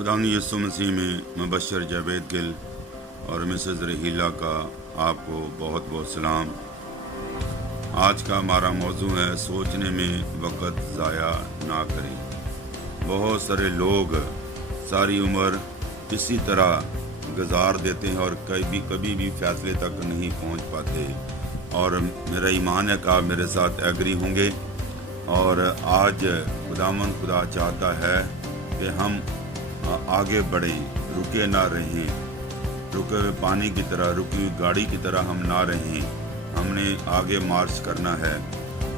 खुदा यीशु मसीह में मुबशर जावेद गिल और मिसेस रहीला का आपको बहुत बहुत सलाम। आज का हमारा मौजू है सोचने में वक़्त ज़ाया ना करें। बहुत सारे लोग सारी उम्र इसी तरह गुजार देते हैं और कभी भी फैसले तक नहीं पहुंच पाते, और मेरा ईमान है कि आप मेरे साथ एग्री होंगे। और आज खुदा चाहता है कि हम आगे बढ़ें, रुके ना रहें, रुके हुए पानी की तरह, रुकी हुई गाड़ी की तरह हम ना रहें। हमने आगे मार्च करना है।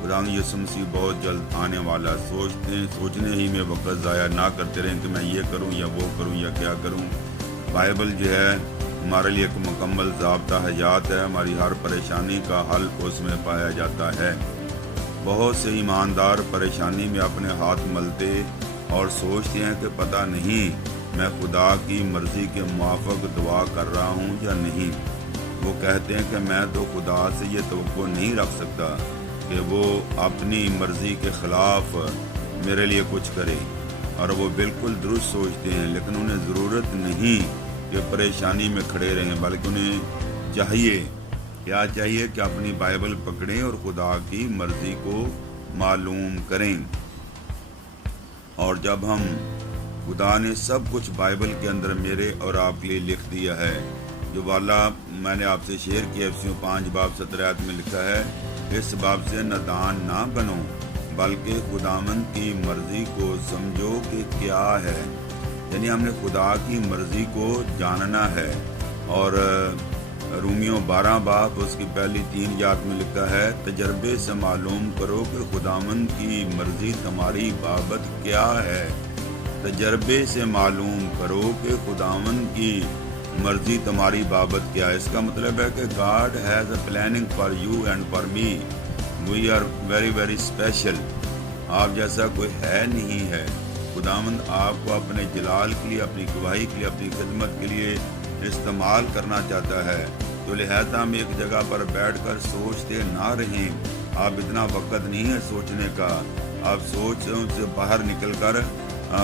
खुदा यीशु मसीह बहुत जल्द आने वाला। सोचने ही में वक़्त ज़ाया ना करते रहें कि मैं ये करूं या वो करूं या क्या करूं। बाइबल जो है हमारे लिए एक मुकम्मल ज़ाब्ता हयात है। हमारी हर परेशानी का हल उसमें पाया जाता है। बहुत से ईमानदार परेशानी में अपने हाथ मलते और सोचते हैं कि पता नहीं मैं खुदा की मर्ज़ी के मुआफ़िक दुआ कर रहा हूँ या नहीं। वो कहते हैं कि मैं तो खुदा से ये तवक्को नहीं रख सकता कि वो अपनी मर्ज़ी के ख़िलाफ़ मेरे लिए कुछ करे, और वो बिल्कुल दुरुस्त सोचते हैं। लेकिन उन्हें ज़रूरत नहीं कि परेशानी में खड़े रहें, बल्कि उन्हें चाहिए क्या चाहिए कि अपनी बाइबल पकड़ें और खुदा की मर्ज़ी को मालूम करें। और जब हम खुदा ने सब कुछ बाइबल के अंदर मेरे और आपके लिए लिख दिया है, जो वाला मैंने आपसे शेयर किया, एफिसियों 5 बाब 17 आयत में लिखा है, इस बाब से नादान ना बनो बल्कि खुदावंद की मर्जी को समझो कि क्या है। यानी हमने खुदा की मर्जी को जानना है। और रोमियो 12 बाब उसकी पहली 3 आयत में लिखा है, तजर्बे से मालूम करो कि खुदावंद की मर्जी तुम्हारी बाबत क्या है। तजर्बे से मालूम करो कि खुदावंद की मर्जी तुम्हारी बाबत क्या है। इसका मतलब है कि God has a planning for you and for me. We are very very special. आप जैसा कोई है नहीं है। खुदावंद आपको अपने जलाल के लिए, अपनी गवाही के लिए, अपनी खिदमत के लिए इस्तेमाल करना चाहता है। तो लिहाजा हम एक जगह पर बैठकर सोचते ना रहें। आप इतना वक़्त नहीं है सोचने का। आप सोचों से बाहर निकलकर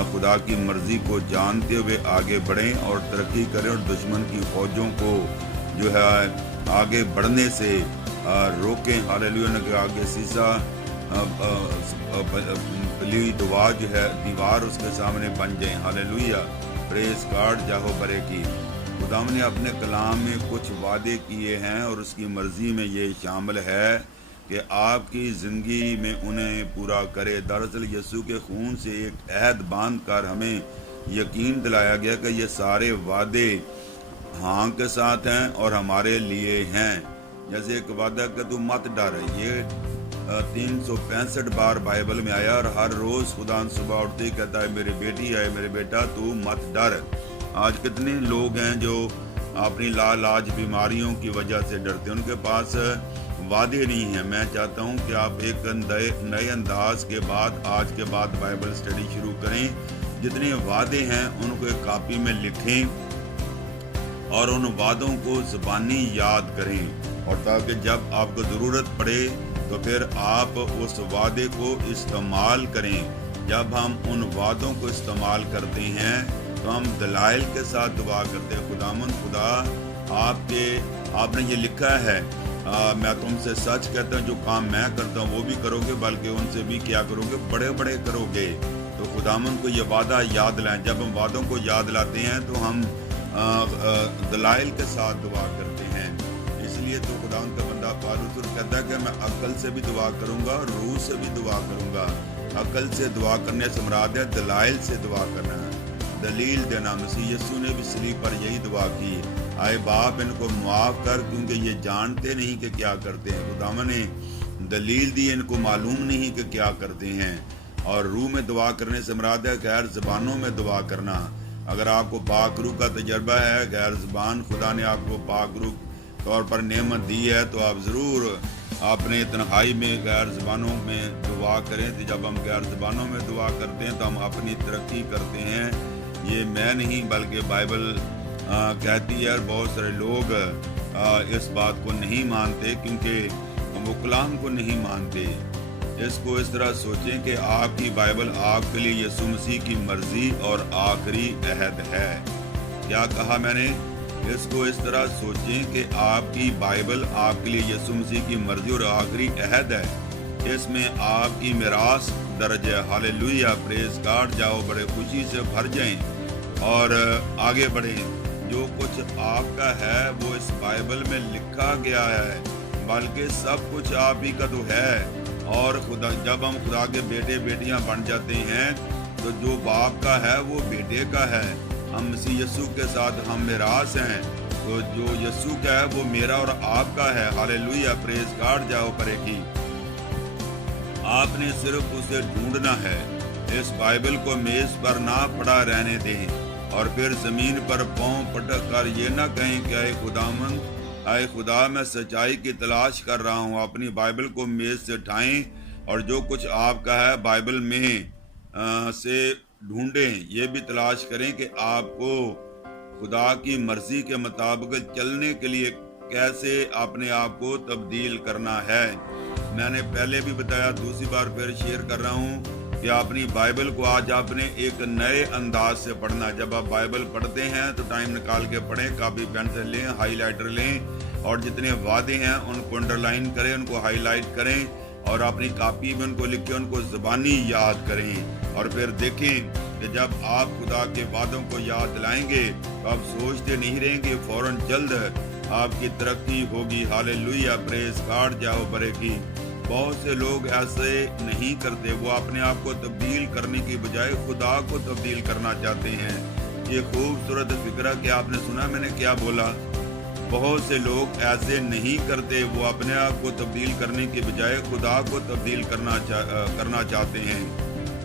खुदा की मर्ज़ी को जानते हुए आगे बढ़ें और तरक्की करें, और दुश्मन की फ़ौजों को जो है आगे बढ़ने से रोकें। हालेलुया। न कि आगे शीशा पली दुआ जो है दीवार उसके सामने बन जाए। हालेलुया। Praise God. जाहो बरे की। खुदा ने अपने कलाम में कुछ वादे किए हैं और उसकी मर्ज़ी में ये शामिल है कि आपकी ज़िंदगी में उन्हें पूरा करे। दरअसल यीशु के खून से एक अहद बांध कर हमें यकीन दिलाया गया कि ये सारे वादे हाँ के साथ हैं और हमारे लिए हैं। जैसे एक वादा कि तू मत डर, ये 365 बार बाइबल में आया, और हर रोज़ खुदा सुबह उठते ही कहता है, मेरी बेटी है, मेरे बेटा तू मत डर। आज कितने लोग हैं जो अपनी लाइलाज बीमारियों की वजह से डरते हैं, उनके पास वादे नहीं है। मैं चाहता हूं कि आप एक नए अंदाज के बाद आज के बाद बाइबल स्टडी शुरू करें। जितने वादे हैं उनको एक कापी में लिखें और उन वादों को ज़बानी याद करें, और ताकि जब आपको ज़रूरत पड़े तो फिर आप उस वादे को इस्तेमाल करें। जब हम उन वादों को इस्तेमाल करते हैं तो हम दलाइल के साथ दुआ करते हैं। खुदा आपने ये लिखा है, मैं तुमसे सच कहता हूँ, जो काम मैं करता हूँ वो भी करोगे, बल्कि उनसे भी क्या करोगे, बड़े बड़े करोगे। तो खुदावंद को ये वादा याद लाएं। जब हम वादों को याद लाते हैं तो हम दलाइल के साथ दुआ करते हैं। इसलिए तो खुदावंद का बंदा पालूस कहता है कि मैं अक्ल से भी दुआ करूँगा और रूह से भी दुआ करूँगा। अक्ल से दुआ करने से मुराद है दलाइल से दुआ करना है, दलील देना। मसीह यीशु ने भी सलीब पर यही दुआ की, आए बाप इनको माफ़ कर, क्योंकि ये जानते नहीं कि क्या करते हैं। खुदा ने दलील दी, इनको मालूम नहीं कि क्या करते हैं। और रूह में दुआ करने से मुराद है गैर ज़बानों में दुआ करना। अगर आपको पाक रूह का तजर्बा है, गैर ज़बान खुदा ने आपको पाक रूह तौर पर नेमत दी है, तो आप ज़रूर अपने तन्हाई में गैर ज़बानों में दुआ करें। तो जब हम गैर ज़बानों में दुआ करते हैं तो हम अपनी तरक्की करते हैं। ये मैं नहीं बल्कि बाइबल कहती है। बहुत सारे लोग इस बात को नहीं मानते क्योंकि वो कलाम को नहीं मानते। اس کو اس طرح سوچیں کہ آپ کی بائبل آپ کے لیے یسوع مسیح کی مرضی اور آخری عہد ہے۔ کیا کہا میں نے؟ اس کو اس طرح سوچیں کہ آپ کی بائبل آپ کے لیے یسوع مسیح کی مرضی اور آخری عہد ہے۔ اس میں آپ کی میراث درج ہے۔ ہاللیلویہ، پریز گاڈ، جاؤ بڑے خوشی سے بھر جائیں اور آگے بڑھیں۔ جو کچھ آپ کا ہے وہ اس بائبل میں لکھا گیا ہے، بلکہ سب کچھ آپ ہی کا تو ہے۔ اور جب ہم خدا کے بیٹے بیٹیاں بن جاتے ہیں تو جو باپ کا ہے وہ بیٹے کا ہے۔ ہم مسیح یسوع کے ساتھ ہم میراث ہیں، تو جو یسوع کا ہے وہ میرا اور آپ کا ہے۔ ہاللیلویہ، پریز گاڈ، جاؤ پرے کی۔ آپ نے صرف اسے ڈھونڈنا ہے۔ اس بائبل کو میز پر نہ پڑا رہنے دیں اور پھر زمین پر پاؤں پٹک کر یہ نہ کہیں کہ اے خداوند، اے خدا، میں سچائی کی تلاش کر رہا ہوں۔ اپنی بائبل کو میز سے اٹھائیں اور جو کچھ آپ کا ہے بائبل میں سے ڈھونڈیں۔ یہ بھی تلاش کریں کہ آپ کو خدا کی مرضی کے مطابق چلنے کے لیے کیسے اپنے آپ کو تبدیل کرنا ہے۔ میں نے پہلے بھی بتایا، دوسری بار پھر شیئر کر رہا ہوں کہ اپنی بائبل کو آج آپ نے ایک نئے انداز سے پڑھنا۔ جب آپ بائبل پڑھتے ہیں تو ٹائم نکال کے پڑھیں، کاپی پینسل لیں، ہائی لائٹر لیں اور جتنے وعدے ہیں ان کو انڈرلائن کریں، ان کو ہائی لائٹ کریں اور اپنی کاپی میں ان کو لکھ کے ان کو زبانی یاد کریں۔ اور پھر دیکھیں کہ جب آپ خدا کے وعدوں کو یاد دلائیں گے تو آپ سوچتے نہیں رہیں گے، فوراً جلد آپ کی ترقی ہوگی۔ ہاللیلویہ، پریز گاڈ، جاؤ برے کی۔ بہت سے لوگ ایسے نہیں کرتے، وہ اپنے آپ کو تبدیل کرنے کی بجائے خدا کو تبدیل کرنا چاہتے ہیں۔ یہ خوبصورت فکرہ کہ آپ نے سنا میں نے کیا بولا؟ بہت سے لوگ ایسے نہیں کرتے، وہ اپنے آپ کو تبدیل کرنے کی بجائے خدا کو تبدیل کرنا چاہتے ہیں۔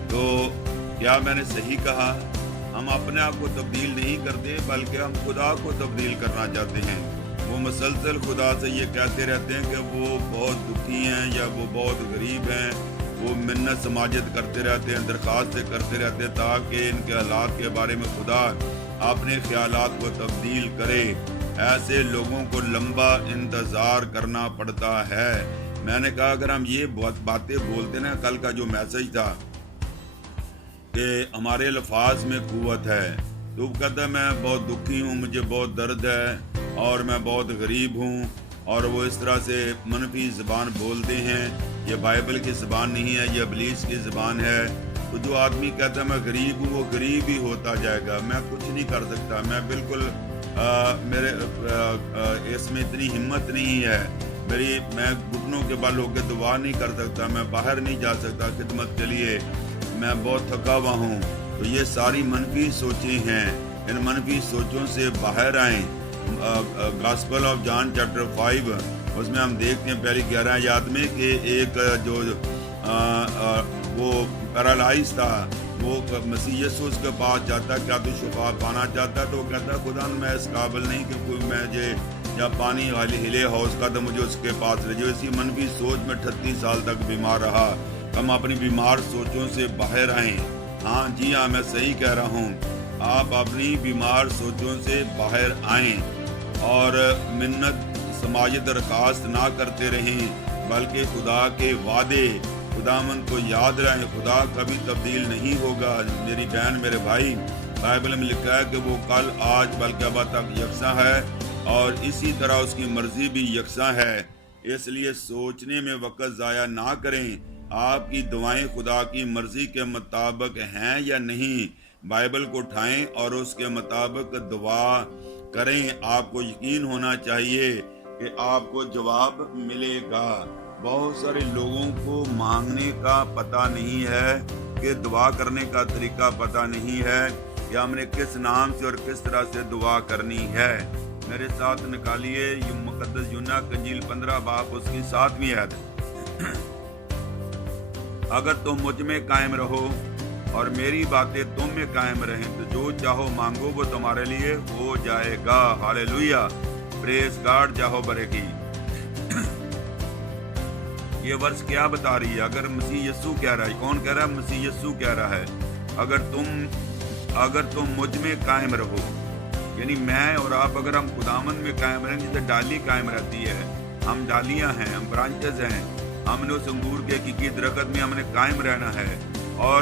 تو کیا میں نے صحیح کہا؟ ہم اپنے آپ کو تبدیل نہیں کرتے بلکہ ہم خدا کو تبدیل کرنا چاہتے ہیں۔ وہ مسلسل خدا سے یہ کہتے رہتے ہیں کہ وہ بہت دکھی ہیں یا وہ بہت غریب ہیں، وہ منت سماجت کرتے رہتے ہیں، درخواستیں کرتے رہتے ہیں تاکہ ان کے حالات کے بارے میں خدا اپنے خیالات کو تبدیل کرے۔ ایسے لوگوں کو لمبا انتظار کرنا پڑتا ہے۔ میں نے کہا اگر ہم یہ باتیں بولتے نا، کل کا جو میسج تھا کہ ہمارے الفاظ میں قوت ہے، تو وہ کہتا ہے میں بہت دکھی ہوں، مجھے بہت درد ہے اور میں بہت غریب ہوں، اور وہ اس طرح سے منفی زبان بولتے ہیں۔ یہ بائبل کی زبان نہیں ہے، یہ ابلیس کی زبان ہے۔ تو جو آدمی کہتا ہے میں غریب ہوں، وہ غریب ہی ہوتا جائے گا۔ میں کچھ نہیں کر سکتا، میں بالکل میرے اس میں اتنی ہمت نہیں ہے، میں گھٹنوں کے بل ہو کے دعا نہیں کر سکتا، میں باہر نہیں جا سکتا خدمت کے لیے، میں بہت تھکا ہوا ہوں۔ تو یہ ساری منفی سوچیں ہیں، ان منفی سوچوں سے باہر آئیں۔ گاسپل آف جان چیپٹر 5 اس میں ہم دیکھتے ہیں پہلی 11 آیات میں کہ ایک جو وہ پیرالائز تھا، وہ مسیح یسوع اس کے پاس جاتا، کیا تو شفا پانا چاہتا؟ تو وہ کہتا خدا میں اس قابل نہیں کہ کوئی میں یا پانی ہلے حوض کا تو مجھے اس کے پاس لے جائے۔ اسی منفی سوچ میں 38 سال تک بیمار رہا۔ ہم اپنی بیمار سوچوں سے باہر آئیں۔ ہاں جی ہاں، میں صحیح کہہ رہا ہوں، آپ اپنی بیمار سوچوں سے باہر آئیں اور منت سماجی درخواست نہ کرتے رہیں بلکہ خدا کے وعدے خداوند کو یاد رہیں۔ خدا کبھی تبدیل نہیں ہوگا۔ میری بہن، میرے بھائی، بائبل میں لکھا ہے کہ وہ کل، آج، بلکہ ابد تک یکساں ہے اور اسی طرح اس کی مرضی بھی یکساں ہے۔ اس لیے سوچنے میں وقت ضائع نہ کریں، آپ کی دعائیں خدا کی مرضی کے مطابق ہیں یا نہیں۔ بائبل کو اٹھائیں اور اس کے مطابق دعا کریں۔ آپ کو یقین ہونا چاہیے کہ آپ کو جواب ملے گا۔ بہت سارے لوگوں کو مانگنے کا پتہ نہیں ہے، کہ دعا کرنے کا طریقہ پتہ نہیں ہے کہ ہم نے کس نام سے اور کس طرح سے دعا کرنی ہے۔ میرے ساتھ نکالیے مقدس یوحنا کی انجیل 15 باب اس کی 7ویں آیت۔ اگر تم مجھ میں قائم رہو اور میری باتیں تم میں قائم رہیں تو جو چاہو مانگو وہ تمہارے لیے ہو جائے گا۔ ہاللیلویہ، پریز گاڈ، جاؤ برے کی۔ یہ ورس کیا بتا رہی ہے؟ اگر مسیح یسوع کہہ رہا ہے، کون کہہ رہا ہے؟ مسیح یسوع کہہ رہا ہے اگر تم مجھ میں قائم رہو، یعنی میں اور آپ اگر ہم خداوند میں قائم رہیں، جیسے ڈالی قائم رہتی ہے، ہم ڈالیاں ہیں، ہم برانچز ہیں، हमने उस अंगूर के हकीकी दरख्त में हमने कायम रहना है। और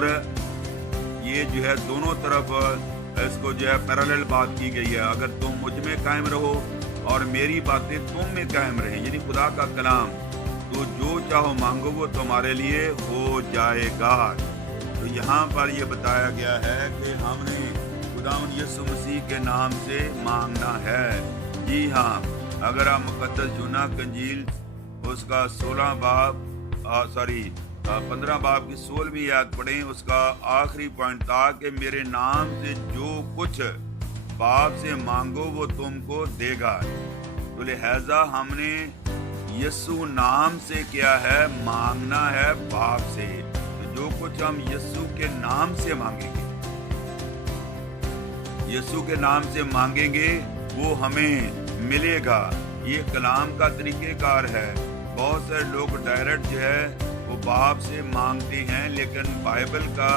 ये जो है दोनों तरफ इसको जो है पैरेलल बात की गई है। अगर तुम मुझ में कायम रहो और मेरी बातें तुम में कायम रहें, यानी खुदा का कलाम, तो जो चाहो मांगो वो तुम्हारे लिए हो जाएगा। तो यहाँ पर ये बताया गया है कि हमने खुदावंद यीशु मसीह के नाम से मांगना है। जी हाँ, अगर आप मुकद्दस यूहन्ना की इंजील उसका 15 बाब की 16वीं आयत पढ़ें, उसका आखिरी पॉइंट था कि मेरे नाम से जो कुछ बाप से मांगो वो तुमको देगा। तो लिहाजा हमने यीशु नाम से क्या है, मांगना है बाप से। तो जो कुछ हम यीशु के नाम से मांगेंगे, यीशु के नाम से मांगेंगे, वो हमें मिलेगा। ये कलाम का तरीक़ेकार है। बहुत सारे लोग डायरेक्ट जो है वो बाप से मांगते हैं, लेकिन बाइबल का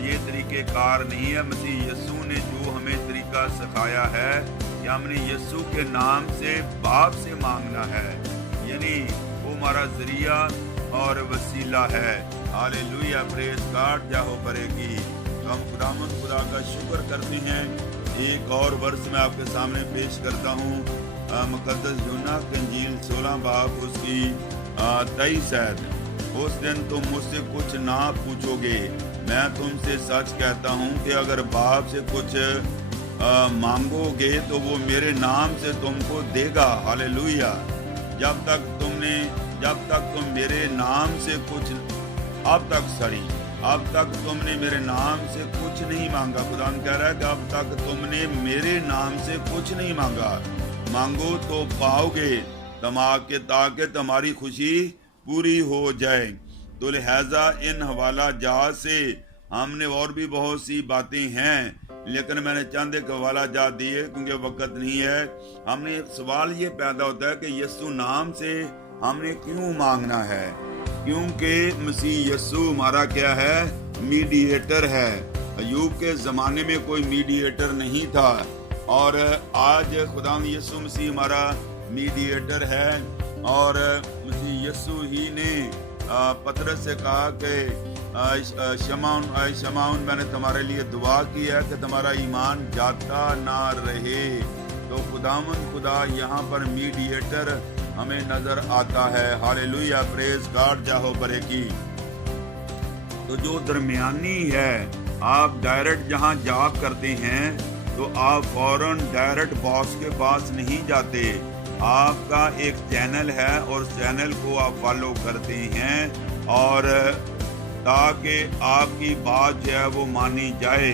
ये तरीक़ेकार नहीं है। मसीह यीशु ने जो हमें तरीका सिखाया है कि हमने यीशु के नाम से बाप से मांगना है, यानी वो हमारा ज़रिया और वसीला है। हालेलुया, प्रेज़ गॉड, जाहो बरेगी। तो हम खुदा का शुक्र करते हैं। एक और वर्ष मैं आपके सामने पेश करता हूँ, मुकद्दस यूहन्ना की इंजील 16 बाब उसकी 23 आयत। उस दिन तुम मुझसे कुछ ना पूछोगे, मैं तुमसे सच कहता हूँ कि अगर बाप से कुछ मांगोगे तो वो मेरे नाम से तुमको देगा। हालेलुया। जब तक तुम मेरे नाम से कुछ अब तक तुमने मेरे नाम से कुछ नहीं मांगा। खुदा कह रहा है कि अब तक तुमने मेरे नाम से कुछ नहीं मांगा। मांगो तो पाओगे, ताकि तुम्हारी खुशी पूरी हो जाए। तो लिहाजा इन हवाला जहाज से हमने और भी बहुत सी बातें हैं, लेकिन मैंने चंद एक हवाला जहाज दिए क्योंकि वक्त नहीं है। हमने सवाल ये पैदा होता है कि यीशु नाम से हमने क्यों मांगना है, क्योंकि मसीह यीशु हमारा क्या है, मीडिएटर है। अय्यूब के ज़माने में कोई मीडिएटर नहीं था, और आज खुदा यीशु मसीह हमारा मीडिएटर है। और मसीह यीशु ही ने पतरस से कहा कि शमाउन मैंने तुम्हारे लिए दुआ की है कि तुम्हारा ईमान जाता ना रहे। तो खुदा यहाँ पर मीडिएटर हमें नजर आता है। हालेलुया, प्रेज गॉड, जाहो बरेकी। तो जो दरमियानी है, आप डायरेक्ट जहाँ जॉब करते हैं तो आप फौरन डायरेक्ट बॉस के पास नहीं जाते। आपका एक चैनल है और चैनल को आप फॉलो करते हैं, और ताकि आपकी बात जो है वो मानी जाए।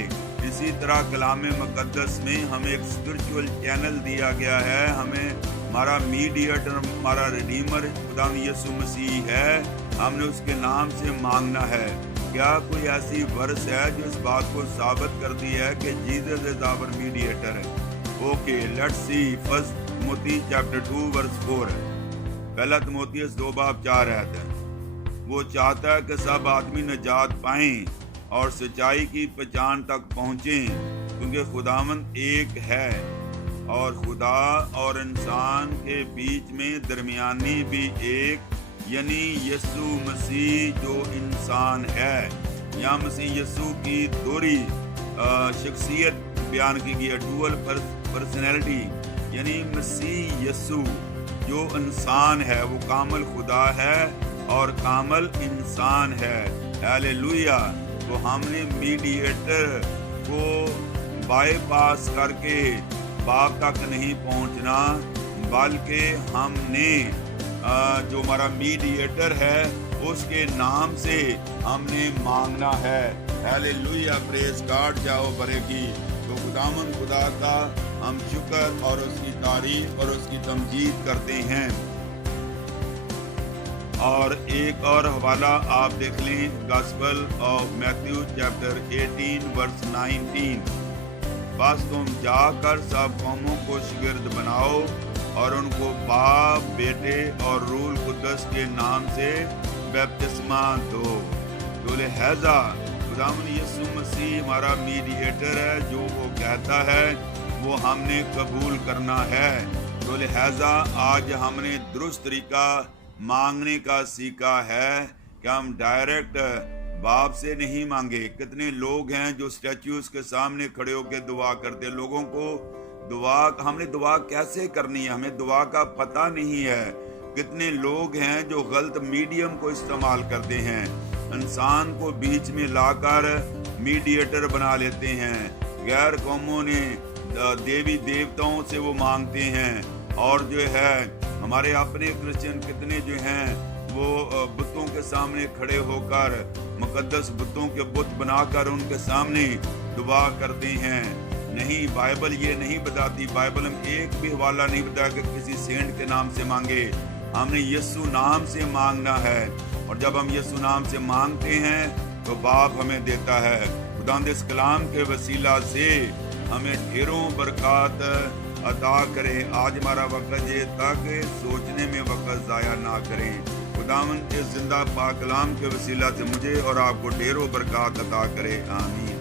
इसी तरह कलाम मुकद्दस में हमें एक स्पिरिचुअल चैनल दिया गया है। हमें हमारा मीडिएटर, हमारा रिडीमर खुदा यीशु मसीह है। हमने उसके नाम से मांगना है। क्या कोई ऐसी वर्स है जो इस बात को साबित करती है कि जीसस इज आवर मीडिएटर है? Okay, let's see first Timothy chapter 2 verse 4। पहला तिमोथी 2 बाब 4 आयत है। वो चाहता है कि सब आदमी निजात पाएं और सच्चाई की पहचान तक पहुँचें, क्योंकि खुदावंद एक है और खुदा और इंसान के बीच में दरमियानी भी एक, यानी यीशु मसीह जो इंसान है। यहाँ मसीह यीशु की दोहरी शख्सियत बयान की गई है, डुअल पर्सनैलिटी, यानी मसीह यीशु जो इंसान है वो कामल खुदा है और कामल इंसान है। हालेलुया। तो हमने मीडिएटर को बाईपास करके बाप तक नहीं पहुंचना, बल्कि हमने जो हमारा मीडिएटर है उसके नाम से हमने मांगना है। हालेलुया, प्रेज गॉड, जाओ बरेगी। तो खुदा का हम शुक्र और उसकी तारीफ और उसकी तमजीद करते हैं। और एक और हवाला आप देख लें, gospel of Matthew chapter 18 verse 19। बस तुम जाकर सब कौमों को शागिर्द बनाओ और उनको बाप, बेटे और रूह कुद्दस के नाम से बपतिस्मा दो। तो लिहाजा खुदावंद यीशु मसीह हमारा मीडिएटर है। जो वो कहता है वो हमने कबूल करना है। तो लिहाजा आज हमने दुरुस्त तरीका मांगने का सीखा है कि हम डायरेक्ट बाप से नहीं मांगे। कितने लोग हैं जो स्टैच्यूज के सामने खड़े होकर दुआ करते। लोगों को हमने दुआ कैसे करनी है, हमें दुआ का पता नहीं है। कितने लोग हैं जो गलत मीडियम को इस्तेमाल करते हैं, इंसान को बीच में लाकर मीडिएटर बना लेते हैं। गैर कौमों ने देवी देवताओं से वो मांगते हैं, और जो है हमारे अपने क्रिश्चियन कितने जो हैं वो बुतों के सामने खड़े होकर मुकद्दस बुतों के बुत बनाकर उनके सामने दुआ करते हैं। नहीं, बाइबल ये नहीं बताती। बाइबल हम एक भी हवाला नहीं बताया कि किसी सेंट के नाम से मांगे। हमने यीशु नाम से मांगना है, और जब हम यीशु नाम से मांगते हैं तो बाप हमें देता है। खुदावंद इस कलाम के वसीला से हमें ढेरों बरकत अता करे। आज हमारा वक्त ये तक सोचने में वक्त ज़ाया ना करें। खुदावंद के जिंदा पाक कलाम के वसीला से मुझे और आपको ढेरों बरकत अता करे। आमीन।